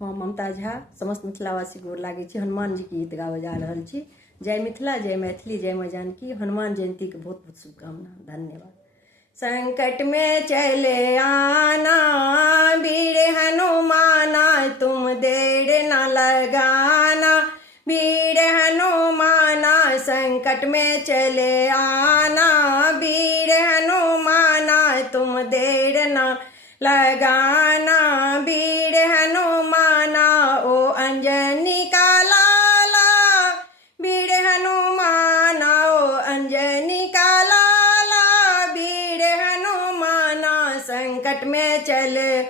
हम ममता झा समस्त मिथिलावासी गोर लागे छी। हनुमान जी के गीत गावे जा रहल छी। जय मिथिला, जय मैथिली, जय माँ जानकी। हनुमान जयंती के बहुत बहुत शुभकामना। धन्यवाद। संकट में चले आना वीर हनुमाना, तुम देर न लगाना वीर हनुमाना। संकट में चले आना वीर हनुमाना, तुम देर न लगाना वीर हनुमाना। ओ अंजनी का लाला वीर हनुमाना, ओ अंजनी का लाला वीर हनुमाना। संकट में चले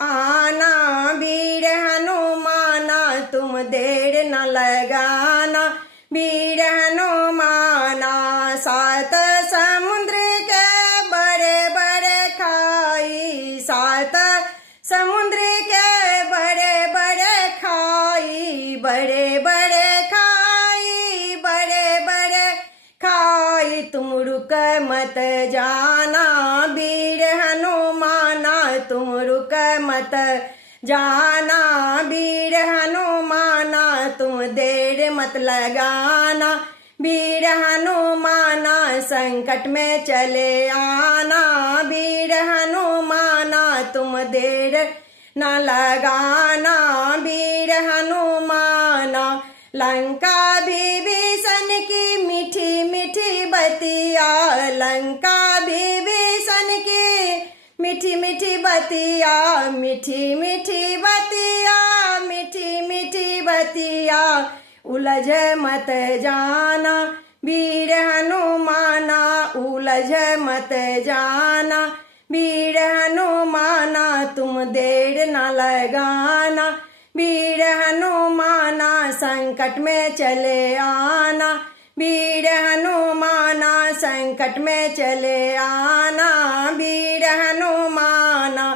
आना वीर हनुमाना, तुम देर न लगाना वीर हनुमाना। सात समुद्र के बड़े बड़े खाई, सात समुद्र के बड़े बड़े खाई, बड़े बड़े खाई, बड़े बड़े खाई। तुम रुक मत जाना वीर हनुमाना, तुम रुक मत जाना वीर हनुमाना। तुम देर मत लगाना वीर हनुमाना। संकट में चले आना वीर हनुमाना, तुम देर न लगाना वीर हनुमाना। लंका विभीषण की मीठी मीठी बतिया, लंका विभीषण की मीठी मीठी बतिया, मीठी मीठी बतिया, मीठी मीठी बतिया। उलझ मत जाना वीर हनुमाना, उलझ मत जाना वीर हनुमाना। तुम देर न लगाना वीर हनुमाना। संकट में चले आना वीर हनुमाना, संकट में चले आना वीर हनुमाना।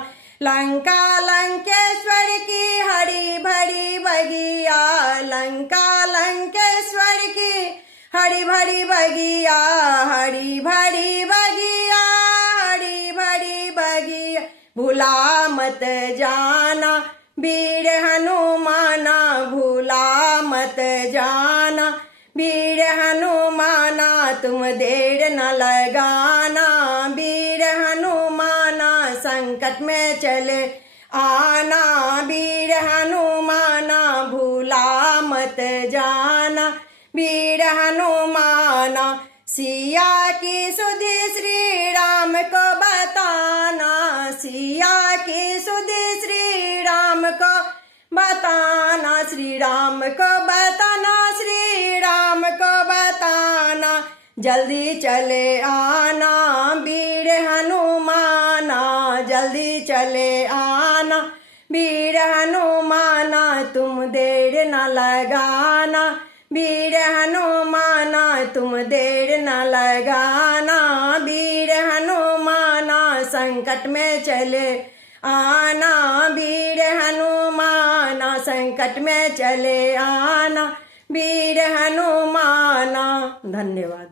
लंका लंकेश्वर की हरी भरी बगिया, लंका लंकेश्वर की हरी भरी बगिया, हरी भरी बगिया, हरी भरी बगिया। भूला मत जाना वीर हनुमाना, भूला मत जाना वीर हनुमाना। तुम देर न लगाना वीर हनुमाना। संकट में चले आना वीर हनुमाना, भूला मत जाना वीर हनुमाना। सिया की सुधि श्री राम को बताना, सिया की सुधि श्री राम को बताना, श्री राम को बताना, श्री राम को बताना। जल्दी चले आना वीर हनुमाना, जल्दी चले आना वीर हनुमाना। तुम देर न लगाना वीर हनुमाना, तुम देर न लगाना वीर हनुमाना। संकट में चले आना वीर हनुमाना, संकट में चले आना वीर हनुमाना। धन्यवाद।